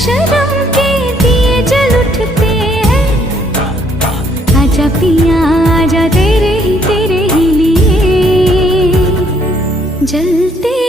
शर्म के दिए जल उठते हैं। आजा पिया आजा तेरे ही लिए जलते